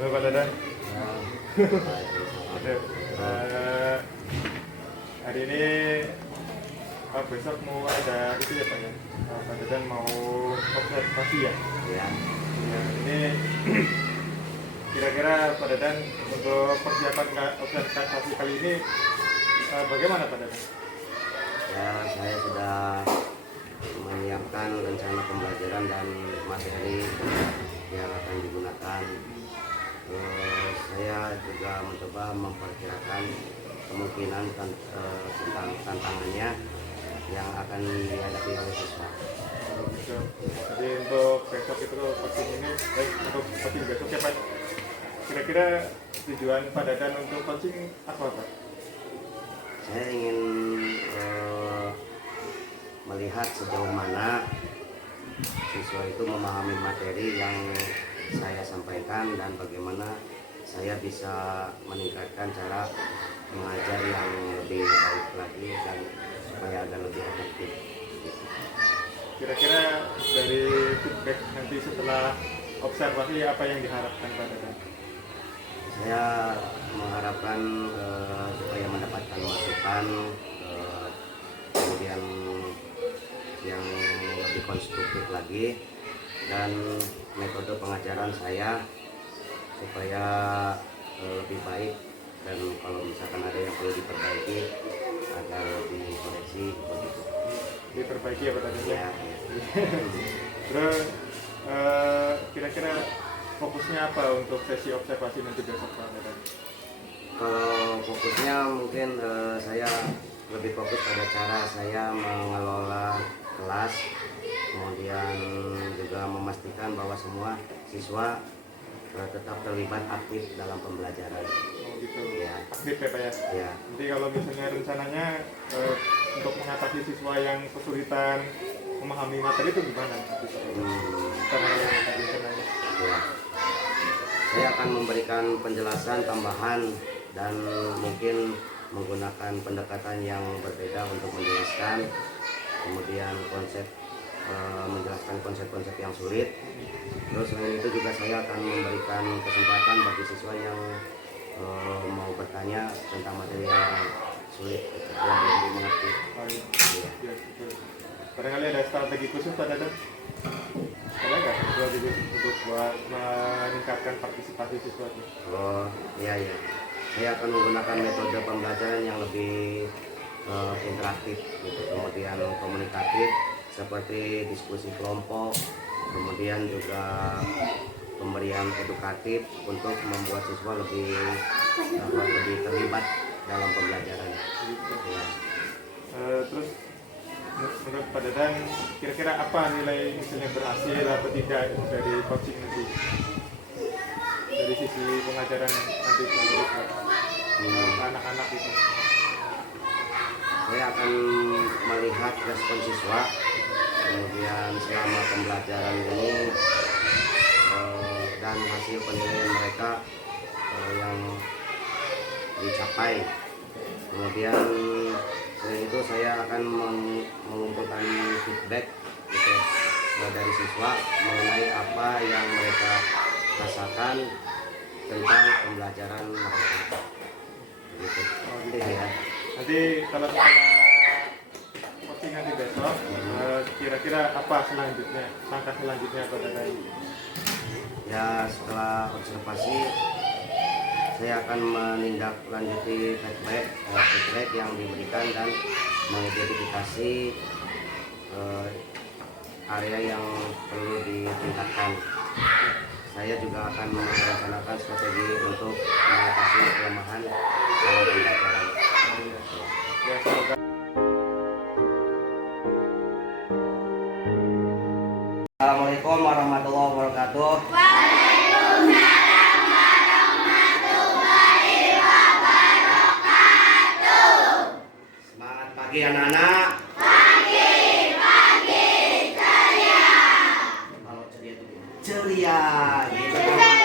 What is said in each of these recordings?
Halo Pak Dadan. Aduh, hari ini besok mau ada itu ya Pak ya. Pak Dadan mau observasi ya. Ya, Ya, ini kira-kira Pak Dadan untuk persiapan observasi kali ini bagaimana Pak Dadan? ya saya sudah menyiapkan rencana pembelajaran dan materi yang akan digunakan. Terus saya juga mencoba memperkirakan kemungkinan tentang tantangannya yang akan dihadapi oleh siswa. Gitu. Jadi untuk besok itu coaching ini, untuk coaching besok ya Pak. Kira-kira tujuan Pak Dadan untuk coaching apa Pak? Saya ingin melihat sejauh mana siswa itu memahami materi yang saya sampaikan dan bagaimana saya bisa meningkatkan cara mengajar yang lebih baik lagi dan supaya agar lebih efektif. Kira-kira dari feedback nanti setelah observasi apa yang diharapkan Pak Dadan? Saya mengharapkan supaya mendapatkan masukan, kemudian yang lebih konstruktif lagi, dan metode pengajaran saya supaya lebih baik, dan kalau misalkan ada yang perlu diperbaiki agar lebih koreksi begitu. Diperbaiki ya Pak Dadan ya. Ya, Terus kira-kira fokusnya apa untuk sesi observasi nanti besok Pak Dadan? kalau fokusnya mungkin saya lebih fokus pada cara saya mengelola kelas, kemudian juga memastikan bahwa semua siswa tetap terlibat aktif dalam pembelajaran. Oh gitu, Ya. aktif ya Pak ya? Ya, Nanti kalau misalnya rencananya untuk mengatasi siswa yang kesulitan memahami materi itu gimana nanti Pak? Karena yang tadi rencananya. ya. Saya akan memberikan penjelasan tambahan dan mungkin menggunakan pendekatan yang berbeda untuk menjelaskan, kemudian menjelaskan konsep-konsep yang sulit. Terus selain itu juga saya akan memberikan kesempatan bagi siswa yang mau bertanya tentang materi yang sulit yang belum mengerti. Oh, iya. Iya. Ya, betul. Barangkali ada strategi khusus Pak Dadan? Ada nggak strategi khusus untuk buat meningkatkan partisipasi siswa itu? Oh iya iya. Saya akan menggunakan metode pembelajaran yang lebih interaktif, gitu. Kemudian komunikatif seperti diskusi kelompok, kemudian juga pemberian edukatif untuk membuat siswa lebih terlibat dalam pembelajaran. Gitu. Ya. Terus menurut Pak Dadan kira-kira apa nilai misalnya berhasil atau tidak dari coaching nanti dari sisi pengajaran nanti ke anak-anak itu? Saya akan melihat respon siswa, kemudian selama pembelajaran ini dan hasil penilaian mereka yang dicapai. Kemudian selain itu saya akan mengumpulkan feedback gitu, dari siswa mengenai apa yang mereka rasakan tentang pembelajaran mereka. Begitu. Oh, gitu. Ya. Nanti kalau setelah coaching nanti besok kira-kira apa selanjutnya, langkah selanjutnya Pak Dadan? Ya, setelah observasi saya akan menindaklanjuti feedback yang diberikan dan mengidentifikasi area yang perlu ditingkatkan. Saya juga akan merencanakan strategi untuk mengatasi kelemahan dalam pembelajaran. Ya, semoga. Assalamualaikum warahmatullahi wabarakatuh. Semangat pagi anak-anak. Kalau ceria itu ceria, gitu kan.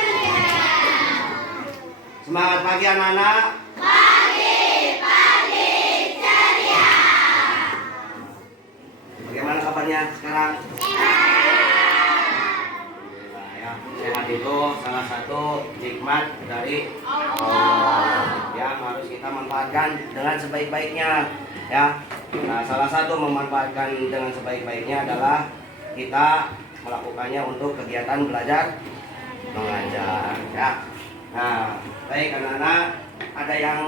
Semangat pagi anak-anak. Bagaimana kabarnya sekarang? Alhamdulillah ya. sehat itu salah satu nikmat dari Allah yang harus kita manfaatkan dengan sebaik-baiknya ya. Nah, salah satu memanfaatkan dengan sebaik-baiknya adalah kita melakukannya untuk kegiatan belajar mengajar ya. Nah, baik anak-anak, ada yang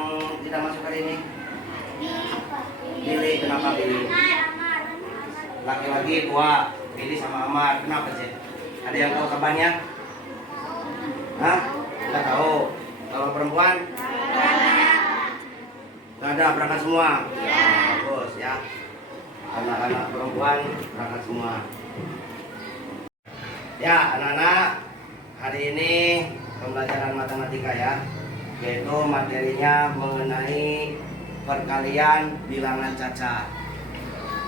tidak masuk hari ini? Pilih, kenapa pilih? Laki-laki dua, pilih sama Amar, kenapa sih? Ada yang tahu kabarnya? Hah? Tidak tahu. Kalau perempuan? Tidak ada, berangkat semua? Ya. Bagus ya. Anak-anak perempuan berangkat semua. Ya anak-anak, hari ini pembelajaran matematika ya, yaitu materinya mengenai perkalian bilangan cacat.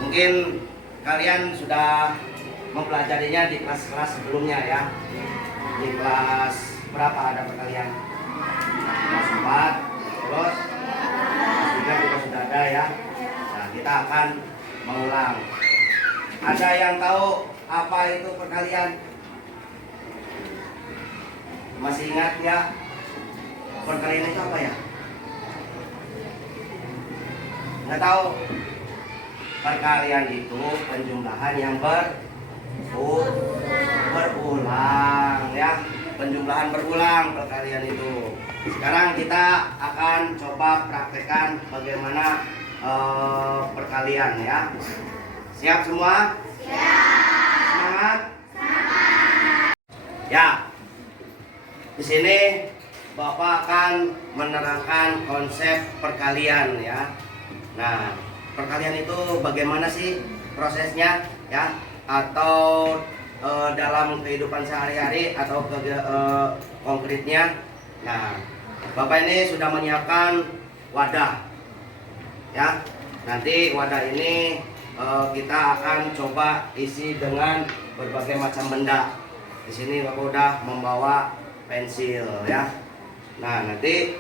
Mungkin kalian sudah mempelajarinya di kelas-kelas sebelumnya ya. Di kelas berapa ada perkalian? Kelas 4, terus kelas 3 juga sudah ada ya. Nah, kita akan mengulang. Ada yang tahu apa itu perkalian? Masih ingat ya? Perkalian itu apa ya? Nggak tahu. Perkalian itu penjumlahan yang berulang ya. Penjumlahan berulang perkalian itu. Sekarang kita akan coba praktekkan bagaimana perkalian ya. Siap semua? Siap. Semangat? Semangat. Ya. Di sini Bapak akan menerangkan konsep perkalian ya. Nah, perkalian itu bagaimana sih prosesnya ya? Atau dalam kehidupan sehari-hari atau konkretnya. Nah, Bapak ini sudah menyiapkan wadah ya. Nanti wadah ini kita akan coba isi dengan berbagai macam benda. Di sini Bapak udah membawa pensil ya. Nah, nanti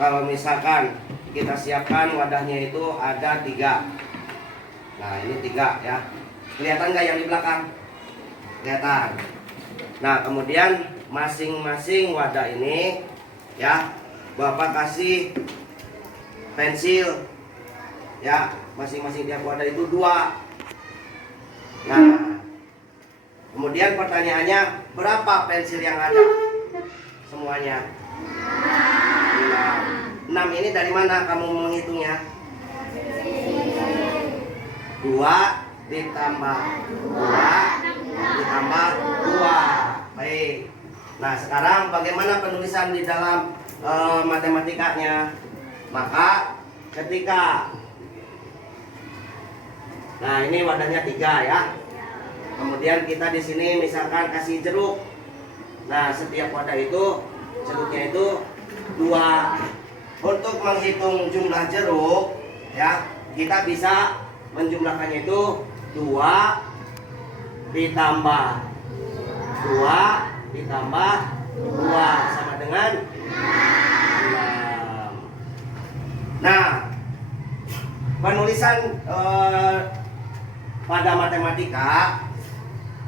kalau misalkan kita siapkan wadahnya itu ada 3. Nah, ini 3 ya. Kelihatan nggak yang di belakang? Kelihatan. Nah, kemudian masing-masing wadah ini ya, Bapak kasih pensil ya, masing-masing tiap wadah itu 2. Nah, kemudian pertanyaannya, berapa pensil yang ada? Semuanya 6. 6 ini dari mana kamu menghitungnya? 2 ditambah 2 ditambah 2. Baik. Nah, sekarang bagaimana penulisan di dalam matematikanya? Maka ketika, nah ini wadahnya 3 ya. Kemudian kita di sini misalkan kasih jeruk. Nah, setiap wadah itu jeruknya itu 2. Untuk menghitung jumlah jeruk ya, kita bisa menjumlahkannya itu 2 ditambah 2 ditambah 2 sama dengan 6. Nah, penulisan pada matematika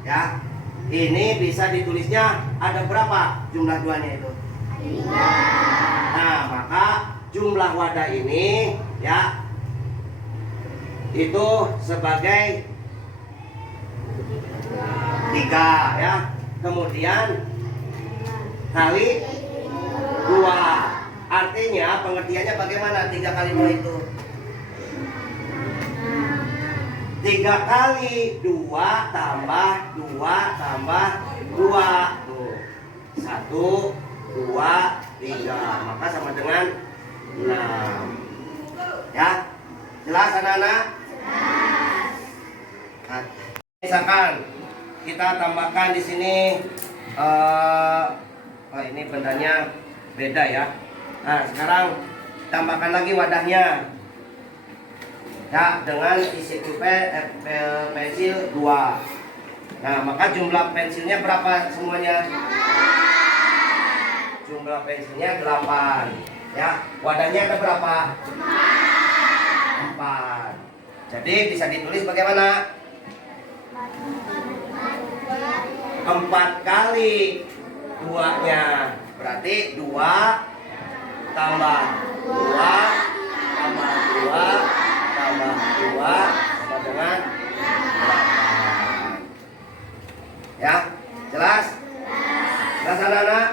ya, ini bisa ditulisnya ada berapa jumlah 2-nya itu? 3. Nah, maka jumlah wadah ini ya itu sebagai 3 ya. Kemudian kali 2. Artinya pengertiannya bagaimana 3 kali 2 itu? 3 kali 2 tambah 2 tambah 2 tuh. 1, 2, 3. Maka sama dengan 6. Ya. Jelas anak-anak? Jelas. Misalkan kita tambahkan di sini ini bendanya beda ya. Nah, sekarang tambahkan lagi wadahnya. Ya, dengan isi pensil 2. Nah, maka jumlah pensilnya berapa semuanya? 8. Jumlah pensilnya 8. Ya, wadahnya ada berapa? 4. Jadi bisa ditulis bagaimana? 4 kali 2-nya berarti 2 tambah 2 tambah 2 tambah 2 sama dengan 8. Ya, jelas? Jelas anak-anak?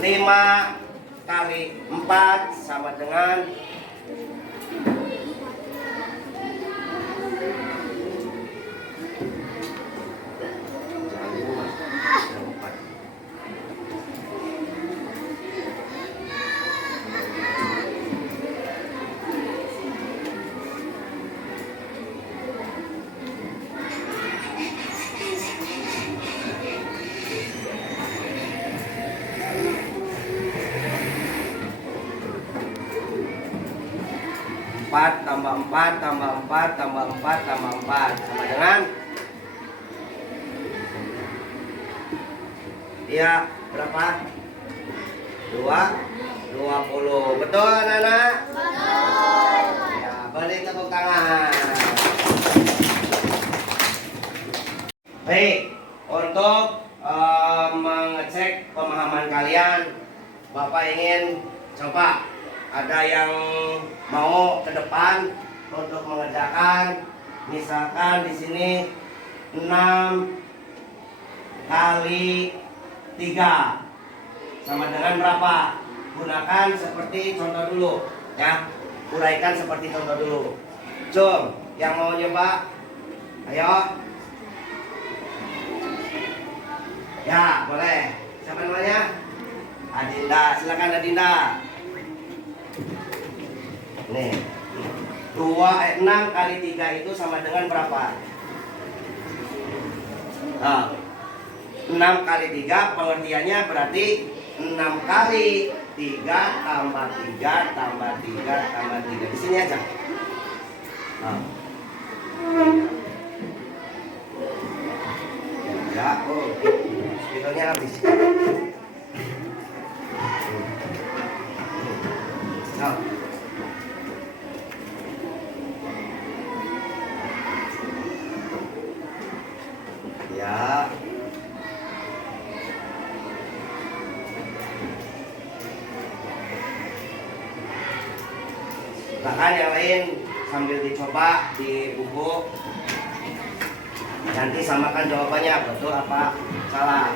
5 kali 4 sama dengan 4 tambah 4 tambah 4 tambah 4 tambah 4 sama dengan ya berapa? 20. Betul anak-anak? Betul. Ya, beri tepuk tangan. Baik, untuk mengecek pemahaman kalian, Bapak ingin coba ada yang mau ke depan untuk mengerjakan. Misalkan di sini 6 kali 3 sama dengan berapa? Gunakan seperti contoh dulu ya. Uraikan seperti contoh dulu. Cung, yang mau nyoba? Ayo. Ya, boleh. Siapa namanya? Adinda, silakan Adinda. Nih, 6 kali 3 itu sama dengan berapa? 6 kali 3 pengertiannya berarti 6 kali 3 tambah 3 tambah 3 tambah 3. Di sini aja. Ya, spidolnya habis. Ya. Bahkan yang lain sambil dicoba di buku, nanti samakan jawabannya betul apa salah.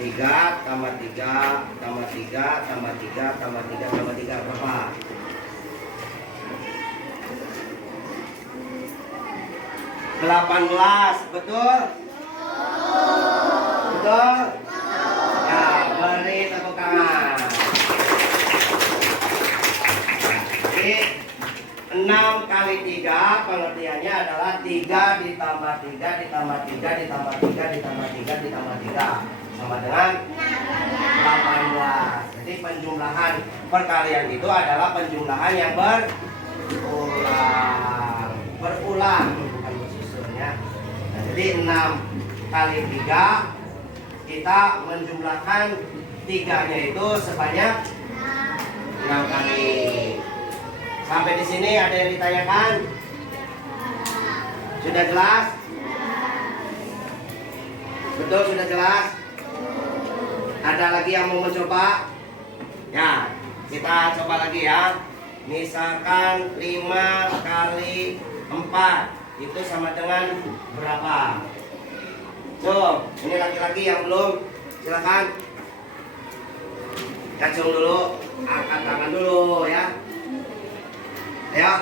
Tiga tambah 3 tambah 3 tambah 3 tambah 3 tambah 3 berapa? 18, betul? Betul? Ya, beri tepuk tangan. Jadi 6 kali 3 pengertiannya adalah 3 ditambah 3 ditambah 3 ditambah 3 ditambah 3 ditambah 3 sama dengan 18. Jadi penjumlahan perkalian itu adalah penjumlahan yang berulang, bukan bersusunnya. Nah, jadi 6 kali 3 kita menjumlahkan 3-nya itu sebanyak 6 kali. Sampai di sini ada yang ditanyakan? Sudah jelas? Betul, sudah jelas? Ada lagi yang mau mencoba? Ya, kita coba lagi ya. Misalkan 5 kali 4 itu sama dengan berapa? So, ini laki-laki yang belum, silakan. Kacung dulu, angkat tangan dulu ya. Ayo,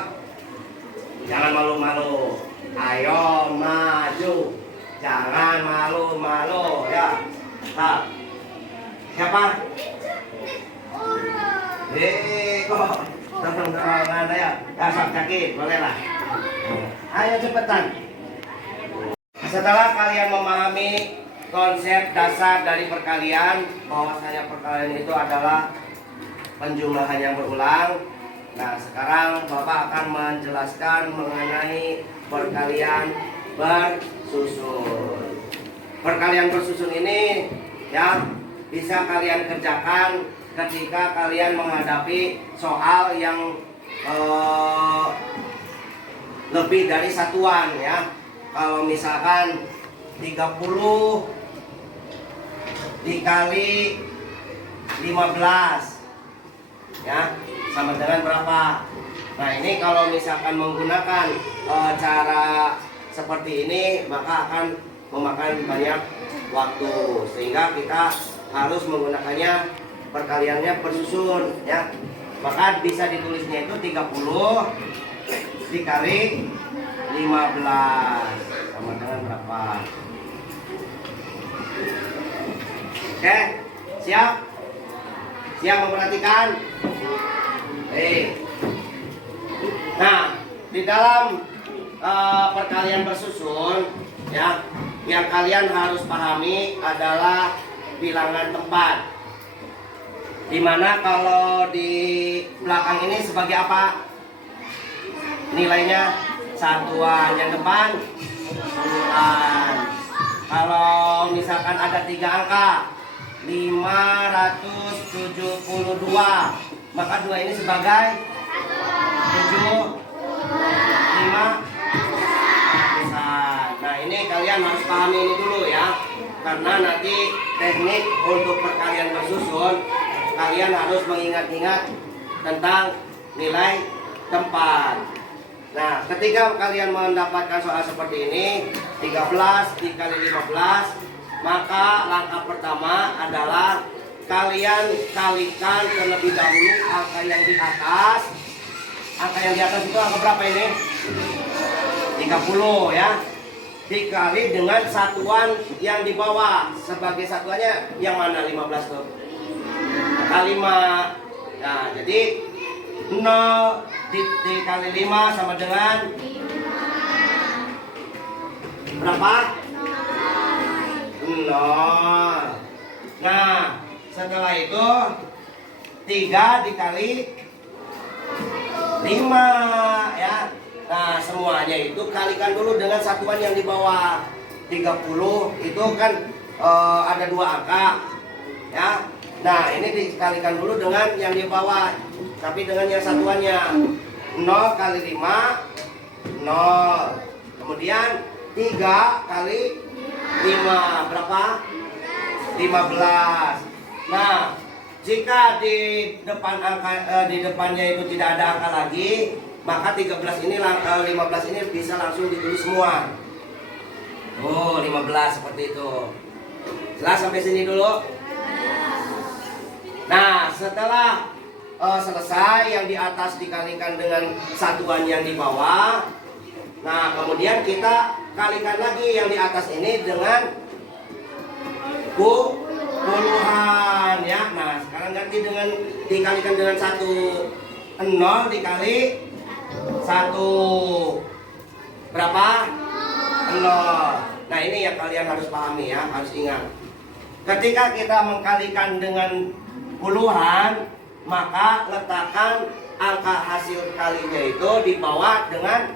jangan malu-malu. Ayo maju, jangan malu-malu ya. Nah, siapa? Kok dorong-dorongan ya? Sok sakit, boleh lah. Ayo cepetan. Setelah kalian memahami konsep dasar dari perkalian, bahwasanya perkalian itu adalah penjumlahan yang berulang. Nah, sekarang Bapak akan menjelaskan mengenai perkalian bersusun. Perkalian bersusun ini ya bisa kalian kerjakan ketika kalian menghadapi soal yang lebih dari satuan ya. Kalau misalkan 30 dikali 15 ya sama dengan berapa? Nah ini kalau misalkan menggunakan cara seperti ini maka akan memakan banyak waktu, sehingga kita harus menggunakannya perkaliannya bersusun ya. Maka bisa ditulisnya itu 30 dikali 15 sama dengan berapa? Oke, siap? Siap memperhatikan? Nah, di dalam perkalian bersusun ya, yang kalian harus pahami adalah bilangan tempat. Dimana kalau di belakang ini sebagai apa? Nilainya satuan, yang depan puluhan. Kalau misalkan ada 3 angka 572, maka 2 ini sebagai 7 5. Nah ini kalian harus pahami ini dulu ya, karena nanti teknik untuk perkalian bersusun kalian harus mengingat-ingat tentang nilai tempat. Nah ketika kalian mendapatkan soal seperti ini 13 dikali 15, maka langkah pertama adalah kalian kalikan terlebih dahulu angka yang di atas. Angka yang di atas itu angka berapa ini? 30 ya, dikali dengan satuan yang di bawah. Sebagai satuannya yang mana? 15 tuh kali 5. Nah jadi 0 dikali 5 sama dengan berapa? 0. Nah setelah itu 3 dikali 5 ya. Nah semuanya itu kalikan dulu dengan satuan yang di bawah. 30 itu kan ada 2 angka ya. Nah ini dikalikan dulu dengan yang di bawah, tapi dengan yang satuannya. 0 kali 5 0. Kemudian 3 kali 5 berapa? 15. Nah jika di depan angka di depannya itu tidak ada angka lagi, maka 15 ini 15 ini bisa langsung ditulis semua. Oh 15 seperti itu. Jelas sampai sini dulu. Nah setelah selesai yang di atas dikalikan dengan satuan yang di bawah, nah kemudian kita kalikan lagi yang di atas ini dengan puluhan ya. Nah sekarang ganti dengan dikalikan dengan 1. 0 dikali 1 berapa? 0. Nah ini yang kalian harus pahami ya, harus ingat. Ketika kita mengkalikan dengan puluhan, maka letakkan angka hasil kalinya itu di bawah dengan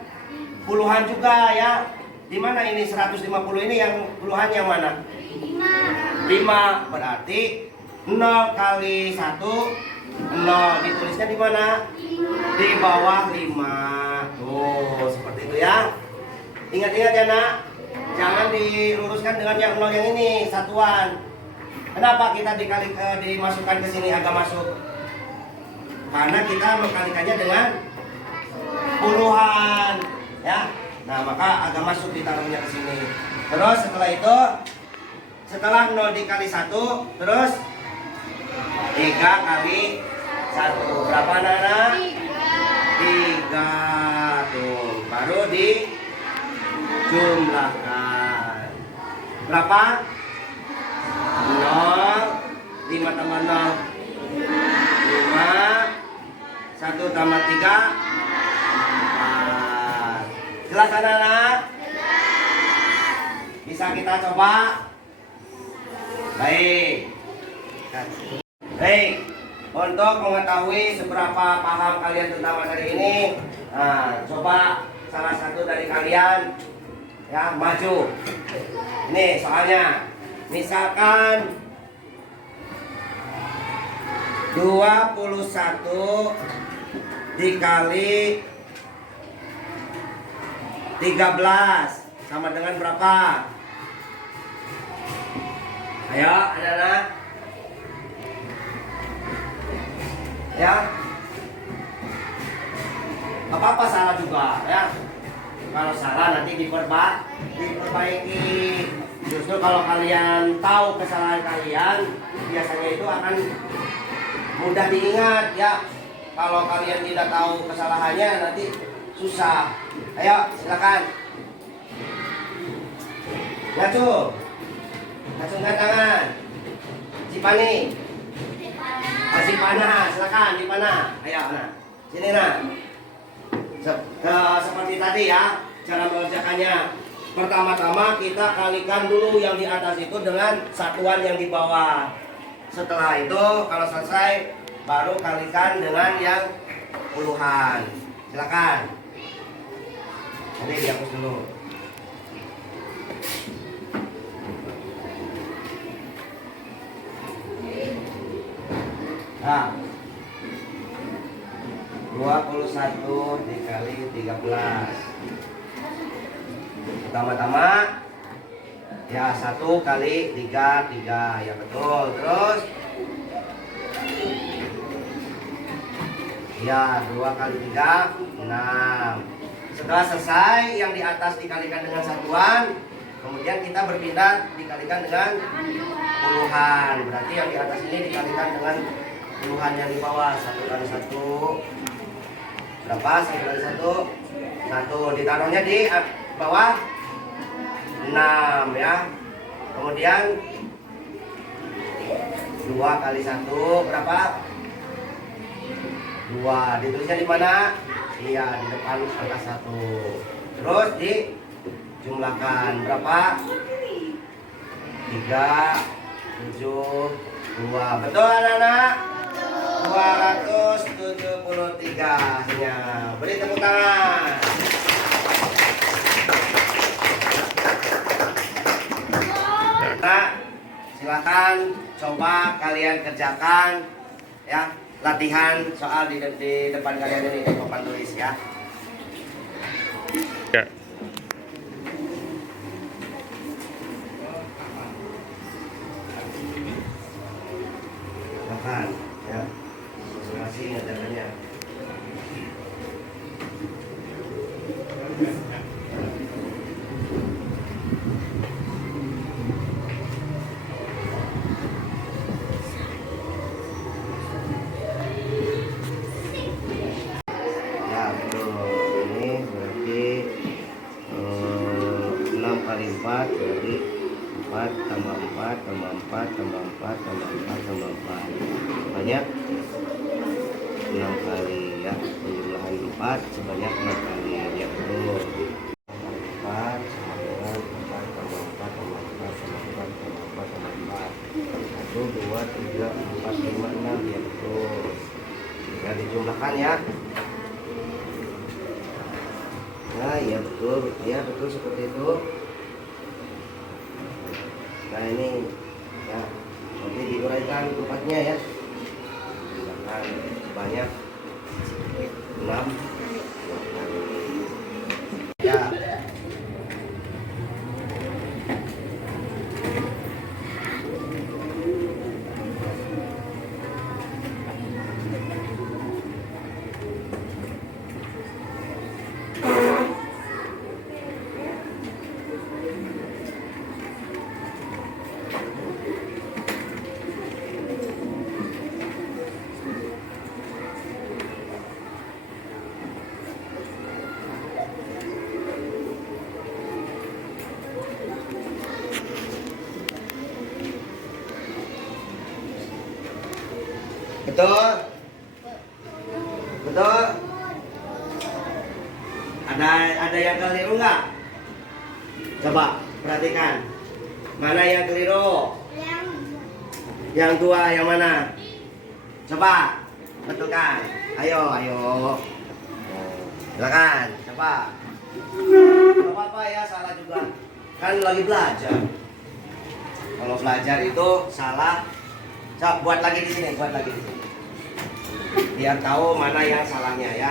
puluhan juga ya. Di mana ini 150 ini yang puluhan yang mana? 5. Berarti 0 kali 1 0. Ditulisnya di mana? Di bawah 5. Tuh, seperti itu ya. Ingat-ingat ya nak, jangan diluruskan dengan yang 0 yang ini, satuan. Kenapa kita dimasukkan ke sini agak masuk? Karena kita mengkalikannya dengan puluhan ya. Nah maka agak masuk ditaruhnya ke sini. Terus setelah itu, setelah 0 dikali 1, terus 3 kali 1 berapa anak-anak? 3. Tuh baru dijumlahkan. Berapa? 0 5 tambah 0 5 1 tambah 3 4. Jelas anak-anak? Bisa kita coba? Baik. Baik, untuk mengetahui seberapa paham kalian tentang materi ini, nah, coba salah satu dari kalian ya maju. Ini soalnya, misalkan 21 dikali 13 sama dengan berapa? Ayo, anak-anak. Ya. Apa-apa salah juga, ya. Kalau salah nanti diperbaiki. Justru kalau kalian tahu kesalahan kalian, biasanya itu akan mudah diingat, ya. Kalau kalian tidak tahu kesalahannya, nanti susah. Ayo, silakan. Ngacu. Ngacungkan tangan. Cipani. Cipana, silakan Cipana. Ayo, nah. Sini, nah. Seperti tadi ya, cara mengerjakannya. Pertama-tama kita kalikan dulu yang di atas itu dengan satuan yang di bawah. Setelah itu kalau selesai baru kalikan dengan yang puluhan. Silakan. Nanti dihapus dulu. Nah, 21 dikali 13. Pertama-tama ya 1 kali 3 ya betul. Terus ya 2 kali 3 6. Setelah selesai yang di atas dikalikan dengan satuan, kemudian kita berpindah dikalikan dengan puluhan. Berarti yang di atas ini dikalikan dengan puluhan yang di bawah. 1 kali 1 berapa? 1 kali 1 ditaruhnya di bawah 6 ya. Kemudian 2 kali 1 berapa? 2. Ditulisnya di mana? Iya, di depan angka 1. Terus dijumlahkan berapa? 3 7 2. Betul anak-anak? 273 hasilnya. Beri tepuk tangan. Nah, silakan coba kalian kerjakan ya, latihan soal di depan kalian ini di papan tulis ya. Ya. Makan ya. Masih ngerjakannya. Ya betul. Ini berarti 6 kali 4 berarti 4 tambah 4 tambah 4 tambah 4 tambah 4 tambah 4 banyak 6 kali ya, penjumlahan 4 sebanyak 6 kali ya betul. 4 sama dengan 4 tambah 4 tambah 4 tambah 4 tambah 4 tambah 4 1 2 3 4 5 6 ya betul. Ya dijumlahkan ya. Nah ya betul ya, betul seperti itu. Nah ini ya, nanti diuraikan tempatnya ya. Silakan sebanyak 6 ya. Betul? Betul? Ada yang keliru nggak? Coba perhatikan. Mana yang keliru? Yang tua yang mana? Coba betulkan. Ayo. Silakan. Coba. Gak apa-apa ya, salah juga. Kan lagi belajar. Kalau belajar itu salah. Coba buat lagi di sini, biar tahu mana yang salahnya ya.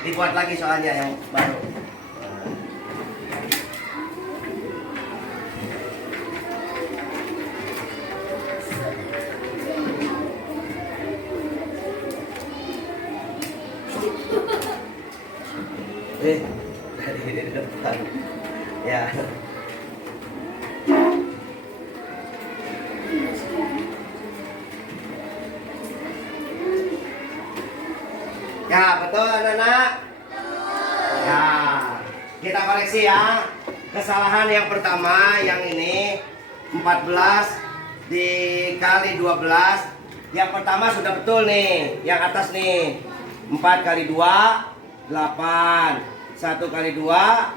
Dibuat lagi soalnya yang baru. Dari depan. Ya. Ya, betul anak-anak? Ya, kita koreksi ya. Kesalahan yang pertama yang ini 14 dikali 12. Yang pertama sudah betul nih, yang atas nih. 4 kali 2 8. 1 kali 2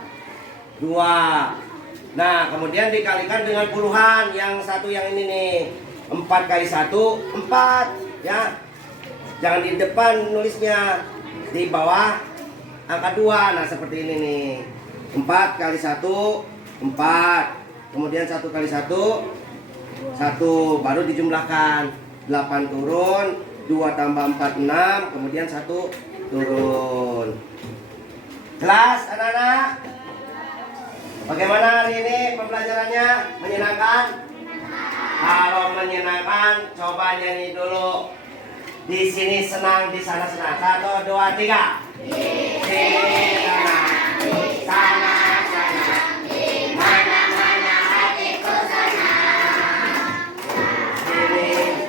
2. Nah, kemudian dikalikan dengan puluhan yang satu yang ini nih. 4 kali 1 4 ya. Jangan di depan nulisnya, di bawah angka 2. Nah seperti ini nih. 4 kali 1 4. Kemudian 1 kali 1 1. Baru dijumlahkan. 8 turun, 2 tambah 4 6. Kemudian 1 turun. Jelas anak-anak? Bagaimana hari ini pembelajarannya? Menyenangkan? Kalau menyenangkan coba nyanyi dulu. Di sini senang, di sana senang. 1 2 3. Di sini senang, di sana senang, di mana-mana hatiku senang. Di sini,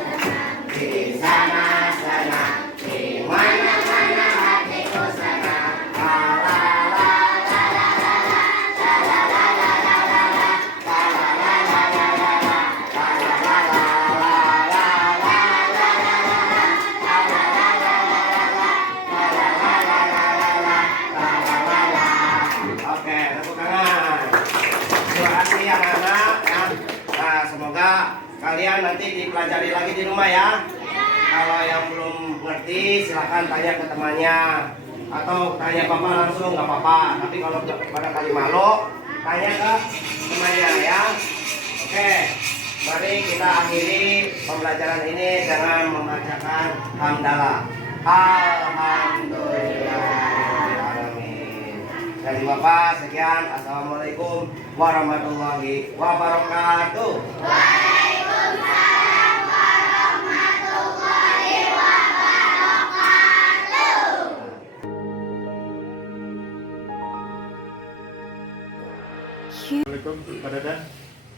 di sana senang, di mana-mana hatiku senang. La la la la la la la, la la la la la la la, la la la la la la la, la la la la la Oke, tepuk tangan. Terima kasih anak-anak ya. Nah, semoga kalian nanti dipelajari lagi di rumah ya. Kalau yang belum ngerti silahkan tanya ke temannya atau tanya papa langsung nggak apa-apa. Tapi kalau pada kali malu tanya ke temannya ya. Oke, mari kita akhiri pembelajaran ini dengan membacakan hamdalah. Alhamdulillah. Dari Bapak sekian. Assalamualaikum warahmatullahi wabarakatuh. Waalaikumsalam warahmatullahi wabarakatuh. Assalamualaikum Pak Dadan.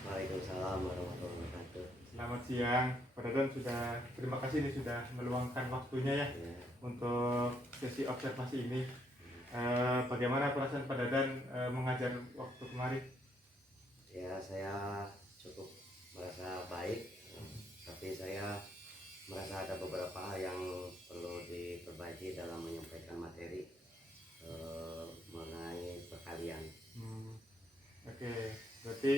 Waalaikumsalam warahmatullahi wabarakatuh. Selamat siang Pak Dadan. Terima kasih nih sudah meluangkan waktunya ya untuk sesi observasi ini. Bagaimana perasaan Pak Dadan mengajar waktu kemarin? Ya, saya cukup merasa baik, tapi saya merasa ada beberapa hal yang perlu diperbaiki dalam menyampaikan materi mengenai perkalian. Oke, berarti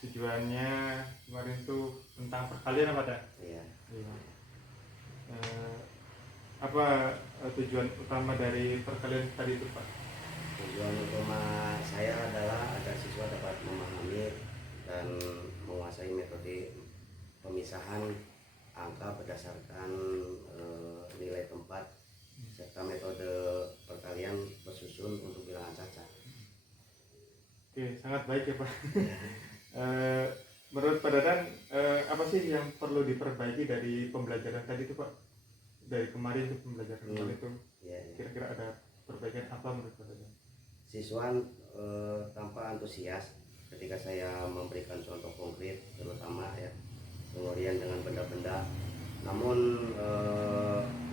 tujuannya kemarin tuh tentang perkalian apa Dan? Iya. Iya. Apa tujuan utama dari perkalian tadi itu Pak? Tujuan utama saya adalah agar siswa dapat memahami dan menguasai metode pemisahan angka berdasarkan nilai tempat serta metode perkalian bersusun untuk bilangan cacat. Oke, sangat baik ya Pak. Menurut Pak Dadan, apa sih yang perlu diperbaiki dari pembelajaran tadi itu Pak? Dari kemarin itu pembelajaran kemarin itu kira-kira ada perbaikan apa menurut Pak Dadan? Siswa tanpa antusias ketika saya memberikan contoh konkret terutama ya, kemudian dengan benda-benda, namun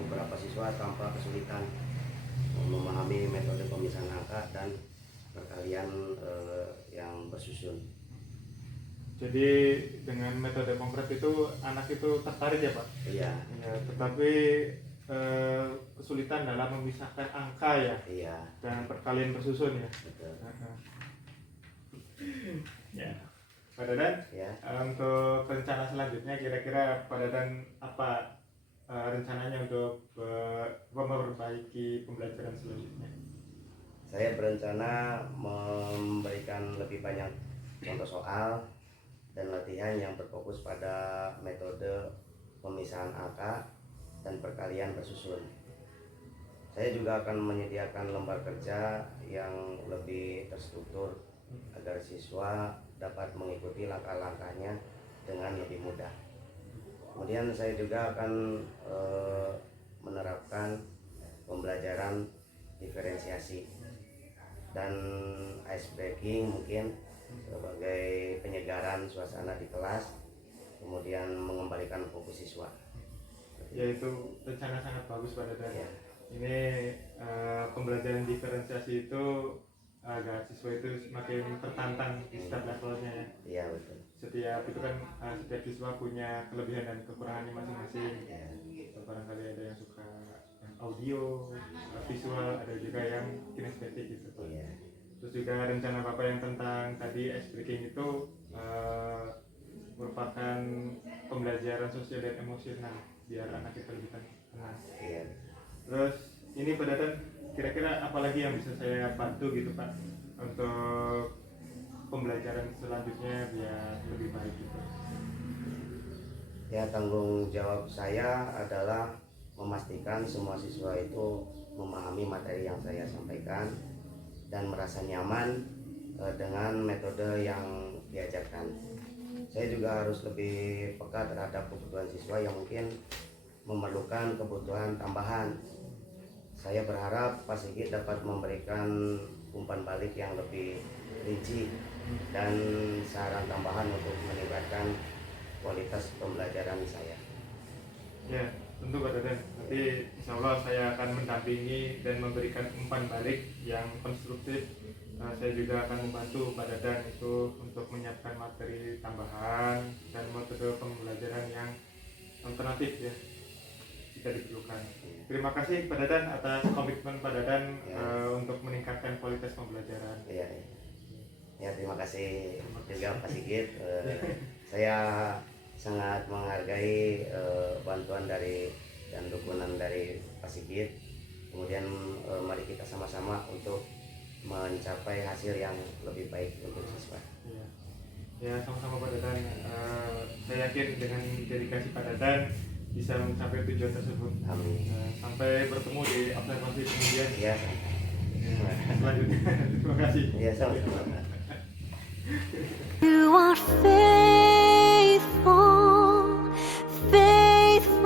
beberapa siswa tanpa kesulitan memahami metode pemisahan angka dan perkalian yang bersusun. Jadi dengan metode konkret itu anak itu tertarik ya Pak? Iya. Ya, tetapi kesulitan dalam memisahkan angka ya Iya. dan perkalian bersusun ya. Betul. Ya, Pak Dadan, Ya. untuk rencana selanjutnya kira-kira Pak Dadan apa rencananya untuk memperbaiki pembelajaran selanjutnya? Saya berencana memberikan lebih banyak contoh soal dan latihan yang berfokus pada metode pemisahan angka dan perkalian bersusun. Saya juga akan menyediakan lembar kerja yang lebih terstruktur agar siswa dapat mengikuti langkah-langkahnya dengan lebih mudah. Kemudian saya juga akan menerapkan pembelajaran diferensiasi dan ice breaking mungkin sebagai penyegaran suasana di kelas, kemudian mengembalikan fokus siswa. Yaitu rencana sangat bagus Pak Dadan. Ya. Ini pembelajaran diferensiasi itu agar siswa itu semakin tertantang di setiap levelnya ya. Iya betul. Setiap itu kan setiap siswa punya kelebihan dan kekurangannya masing-masing. Ya. Barangkali ada yang suka yang audio, visual, ada juga yang kinestetik gitu Pak. Iya. Terus juga rencana Bapak yang tentang tadi ice breaking itu merupakan pembelajaran sosial dan emosional biar anak kita lebih tenang. Iya. Terus ini Pak Dadan, kira-kira apa lagi yang bisa saya bantu gitu Pak untuk pembelajaran selanjutnya biar lebih baik gitu? Ya, tanggung jawab saya adalah memastikan semua siswa itu memahami materi yang saya sampaikan dan merasa nyaman dengan metode yang diajarkan. Saya juga harus lebih peka terhadap kebutuhan siswa yang mungkin memerlukan kebutuhan tambahan. Saya berharap Pak Sigit dapat memberikan umpan balik yang lebih rinci dan saran tambahan untuk meningkatkan kualitas pembelajaran saya. Ya, tentu Pak Dadan. Nanti insya Allah saya akan mendampingi dan memberikan umpan balik yang konstruktif. Saya juga akan membantu Pak Dadan itu untuk menyiapkan materi tambahan dan metode pembelajaran yang alternatif ya jika diperlukan. Terima kasih Pak Dadan atas komitmen Pak Dadan untuk meningkatkan kualitas pembelajaran. Iya, iya. Ya, terima kasih juga Pak Sigit. Saya sangat menghargai bantuan dari dan dukungan dari Pak Sigit. Kemudian mari kita sama-sama untuk mencapai hasil yang lebih baik untuk siswa. Ya, ya sama-sama Pak Dadan. Saya yakin dengan dedikasi Pak Dadan bisa mencapai tujuan tersebut. Amin. Sampai bertemu di observasi kemudian. Ya, Selanjutnya. Terima kasih. ya sama-sama. You are fair.